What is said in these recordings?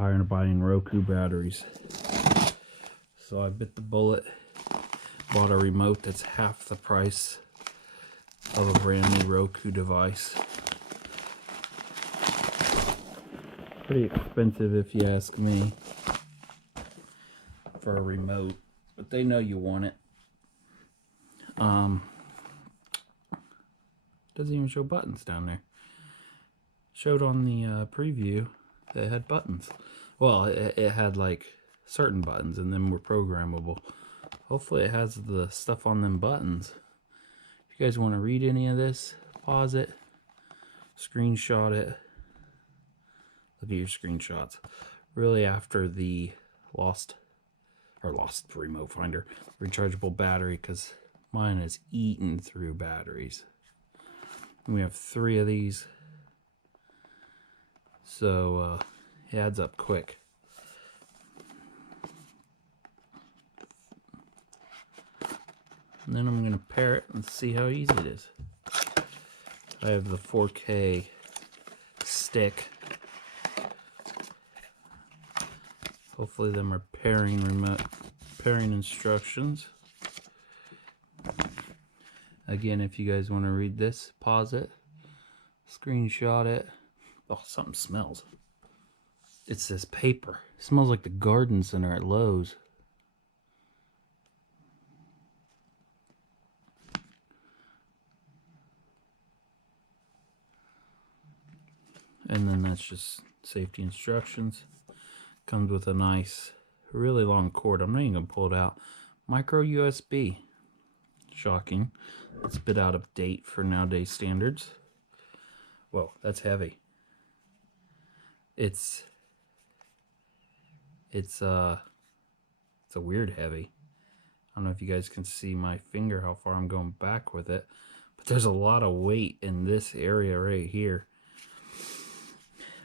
tired of buying Roku batteries. So I bit the bullet, bought a remote that's half the price of a brand new Roku device. Pretty expensive if you ask me for a remote, but they know you want it. Doesn't even show buttons down there. Showed on the preview that it had buttons. Well, it had like certain buttons and then were programmable. Hopefully it has the stuff on them buttons. If you guys want to read any of this, pause it, screenshot it. Look at your screenshots. Really after the lost remote finder, rechargeable battery, because mine is eaten through batteries. And we have 3 of these. So it adds up quick. And then I'm going to pair it and see how easy it is. I have the 4K stick. Hopefully them are pairing instructions. Again, if you guys want to read this, pause it, screenshot it. Oh, something smells. It's this paper. It smells like the garden center at Lowe's. And then that's just safety instructions. Comes with a nice, really long cord. I'm not even going to pull it out. Micro USB. Shocking. It's a bit out of date for nowadays standards. Whoa, that's heavy. It's a weird heavy. I don't know if you guys can see my finger, how far I'm going back with it. But there's a lot of weight in this area right here.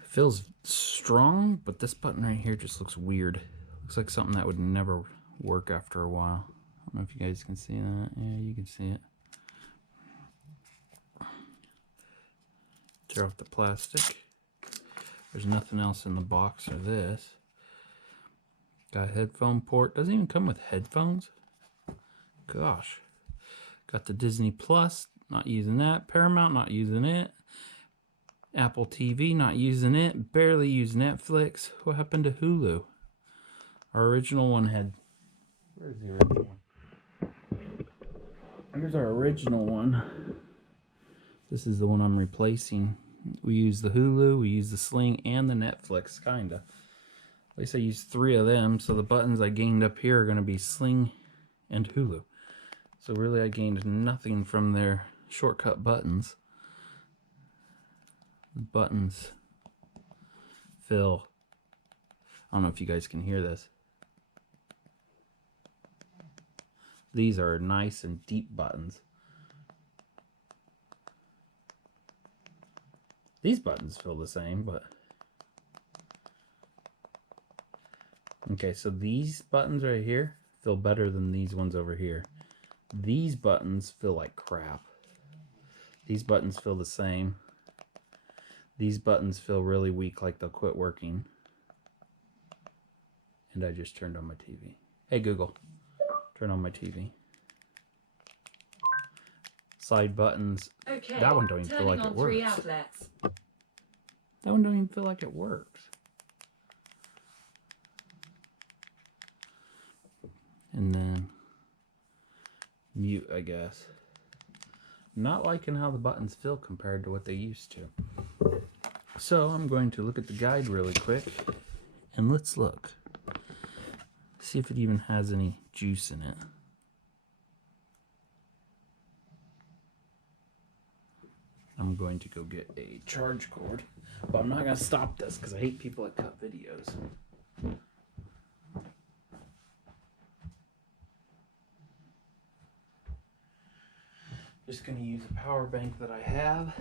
Feels strong, but this button right here just looks weird. Looks like something that would never work after a while. I don't know if you guys can see that. Yeah, you can see it. Tear off the plastic. There's nothing else in the box or this. Got a headphone port. Doesn't even come with headphones. Gosh. Got the Disney Plus. Not using that. Paramount. Not using it. Apple TV, not using it. Barely use Netflix. What happened to Hulu? Our original one had... Where's the original one? Here's our original one. This is the one I'm replacing. We use the Hulu, we use the Sling, and the Netflix, kinda. At least I used 3 of them, so the buttons I gained up here are going to be Sling and Hulu. So really I gained nothing from their shortcut buttons. Buttons fill. I don't know if you guys can hear this. These are nice and deep buttons. These buttons feel the same, but okay, so these buttons right here feel better than these ones over here. These buttons feel like crap. These buttons feel the same. These buttons feel really weak, like they'll quit working. And I just turned on my TV. Hey Google, turn on my TV. Side buttons. Okay, that one don't even feel like it works. That one don't even feel like it works. And then mute, I guess. Not liking how the buttons feel compared to what they used to. So I'm going to look at the guide really quick, and let's look. See if it even has any juice in it. I'm going to go get a charge cord, but I'm not going to stop this because I hate people that cut videos. Just going to use a power bank that I have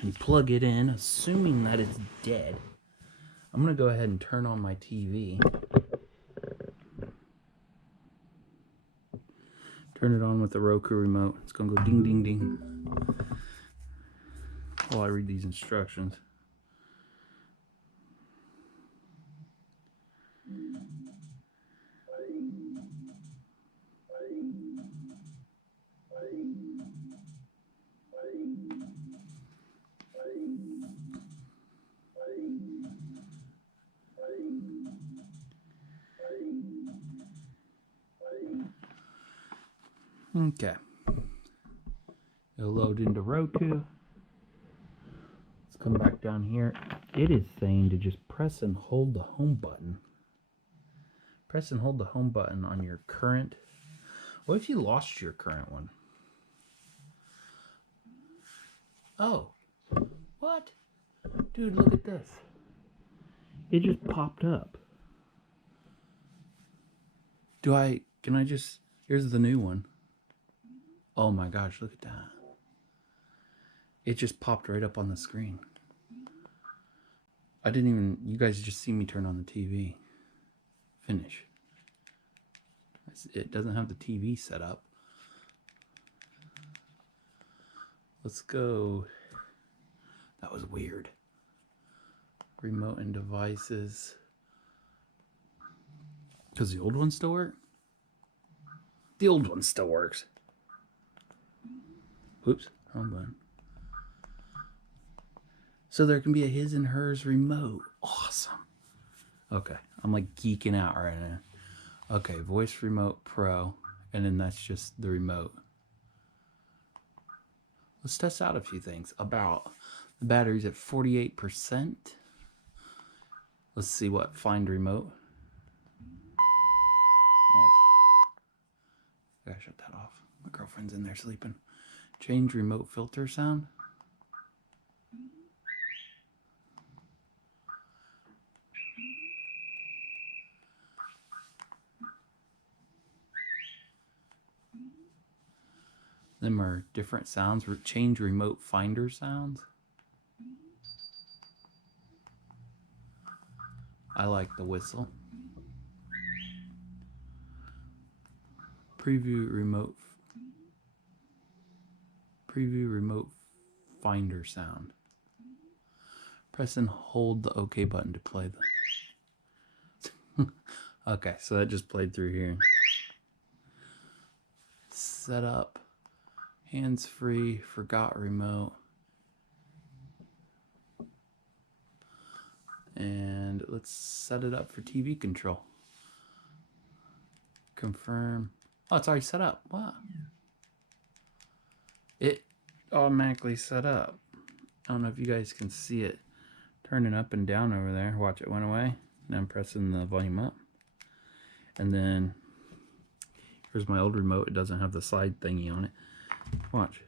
and plug it in, assuming that it's dead. I'm going to go ahead and turn on my TV. Turn it on with the Roku remote. It's going to go ding, ding, ding while I read these instructions. Okay. It'll load into Roku. Let's come back down here. It is saying to just press and hold the home button. Press and hold the home button on your current. What if you lost your current one? Oh, what? Dude, look at this. It just popped up. Can I just, here's the new one. Oh my gosh, look at that. It just popped right up on the screen. I didn't even, you guys just see me turn on the TV. Finish. It doesn't have the TV set up. Let's go. That was weird. Remote and devices. Does the old one still work? The old one still works. Whoops, wrong button. So there can be a his and hers remote. Awesome. Okay, I'm like geeking out right now. Okay, Voice Remote Pro, and then that's just the remote. Let's test out a few things. About the battery's at 48%. Let's see what Find Remote. Oh, I gotta shut that off. My girlfriend's in there sleeping. Change remote filter sound. Them are different sounds. Change remote finder sounds. I like the whistle. Preview remote finder sound. Press and hold the OK button to play the. Okay, so that just played through here. Set up. Hands-free, forgot remote. And let's set it up for TV control. Confirm. Oh, it's already set up. Wow. It automatically set up. I don't know if you guys can see it turning up and down over there. Watch, it went away. Now I'm pressing the volume up. And then here's my old remote. It doesn't have the slide thingy on it. Watch.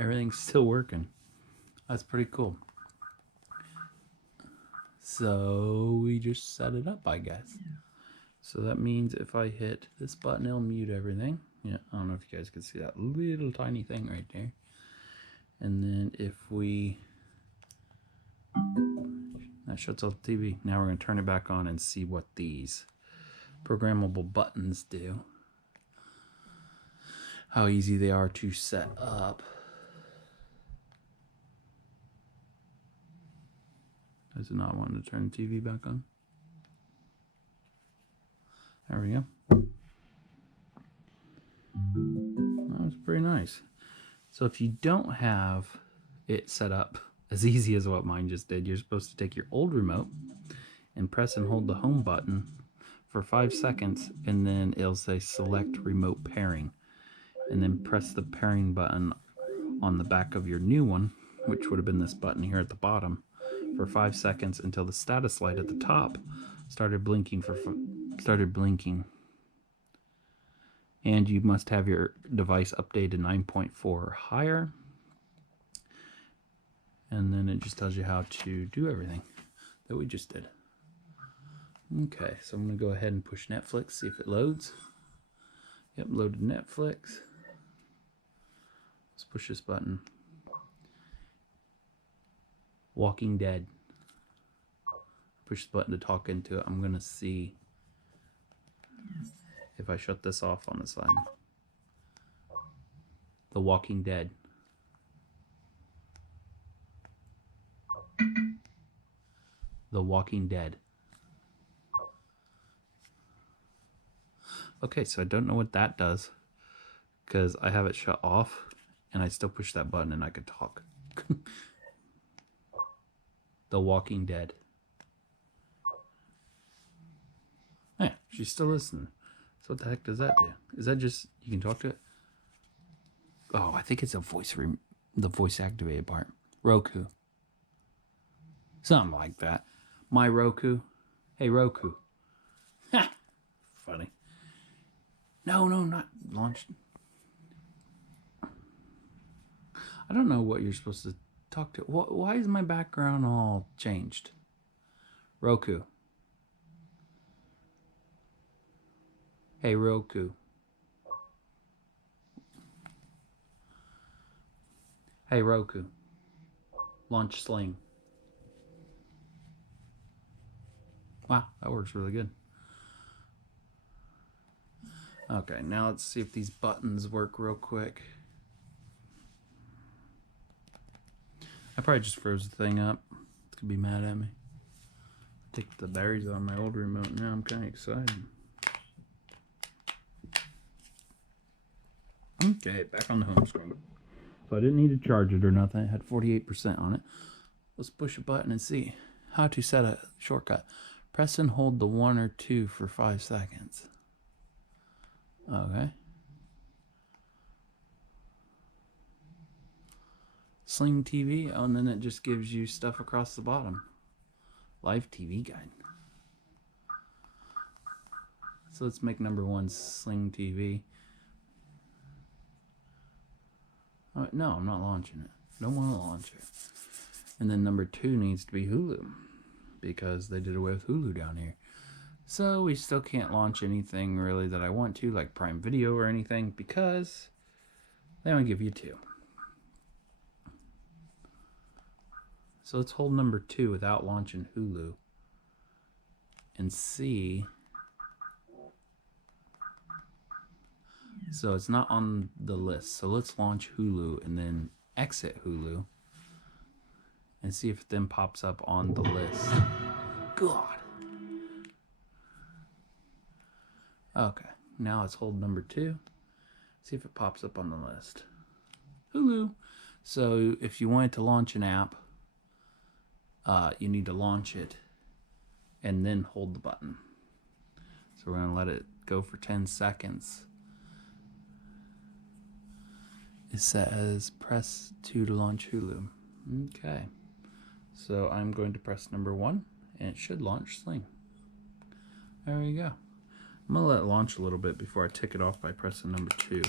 Everything's still working. That's pretty cool. So we just set it up, I guess. So that means if I hit this button, it'll mute everything. Yeah, I don't know if you guys can see that little tiny thing right there. And then if we... That shuts off the TV. Now we're going to turn it back on and see what these programmable buttons do. How easy they are to set up. Does it not want to turn the TV back on? There we go. That was pretty nice. So if you don't have it set up as easy as what mine just did, you're supposed to take your old remote and press and hold the home button for 5 seconds, and then it'll say select remote pairing. And then press the pairing button on the back of your new one, which would have been this button here at the bottom, for 5 seconds until the status light at the top started blinking. And you must have your device updated 9.4 or higher. And then it just tells you how to do everything that we just did. Okay, so I'm going to go ahead and push Netflix, see if it loads. Yep, loaded Netflix. Let's push this button. Walking Dead. Push the button to talk into it. I'm going to see if I shut this off on the side. The Walking Dead. The Walking Dead. Okay, so I don't know what that does because I have it shut off and I still push that button and I could talk. The Walking Dead. Yeah, she's still listening. So what the heck does that do? Is that just, you can talk to it? Oh, I think it's a the voice activated part. Roku. Something like that. My Roku. Hey, Roku. Ha! Funny. No, not launched. I don't know what you're supposed to talk to. Why is my background all changed? Roku. Hey, Roku. Hey, Roku. Launch Sling. Wow, that works really good. Okay, now let's see if these buttons work real quick. I probably just froze the thing up. It's gonna be mad at me. Take the batteries on my old remote now. I'm kind of excited. Okay, back on the home screen. So I didn't need to charge it or nothing. It had 48% on it. Let's push a button and see how to set a shortcut. Press and hold the 1 or 2 for 5 seconds. Okay. Sling TV. Oh, and then it just gives you stuff across the bottom. Live TV guide. So let's make number 1 Sling TV. Oh, no, I'm not launching it. Don't want to launch it. And then number 2 needs to be Hulu, because they did away with Hulu down here. So we still can't launch anything really that I want to, like Prime Video or anything, because they only give you 2. So let's hold number 2 without launching Hulu and see. So it's not on the list. So let's launch Hulu and then exit Hulu and see if it then pops up on the list. God. Okay, now let's hold number 2. See if it pops up on the list. Hulu. So if you wanted to launch an app, you need to launch it and then hold the button. So we're going to let it go for 10 seconds. It says press 2 to launch Hulu. Okay. So I'm going to press number 1 and it should launch Sling. There we go. I'm going to let it launch a little bit before I tick it off by pressing number 2.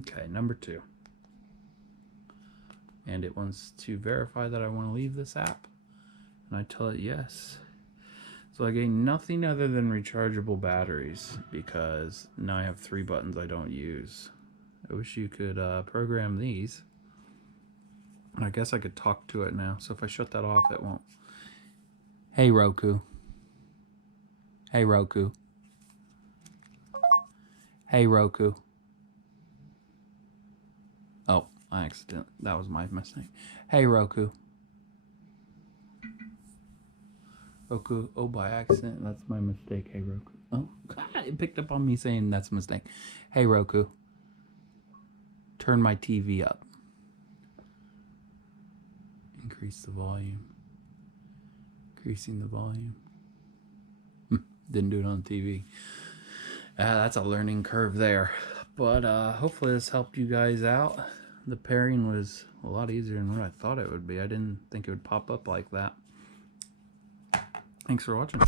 Okay, number 2. And it wants to verify that I want to leave this app. And I tell it yes. So I gain nothing other than rechargeable batteries, because now I have 3 buttons I don't use. I wish you could program these. I guess I could talk to it now. So if I shut that off, it won't. Hey, Roku. Hey, Roku. Hey, Roku. Oh, that was my mistake. Hey, Roku. Roku. Oh, by accident. That's my mistake. Hey, Roku. Oh, God, it picked up on me saying that's a mistake. Hey, Roku. Turn my TV up. Increase the volume. Increasing the volume. Didn't do it on TV. That's a learning curve there. But hopefully this helped you guys out. The pairing was a lot easier than what I thought it would be. I didn't think it would pop up like that. Thanks for watching.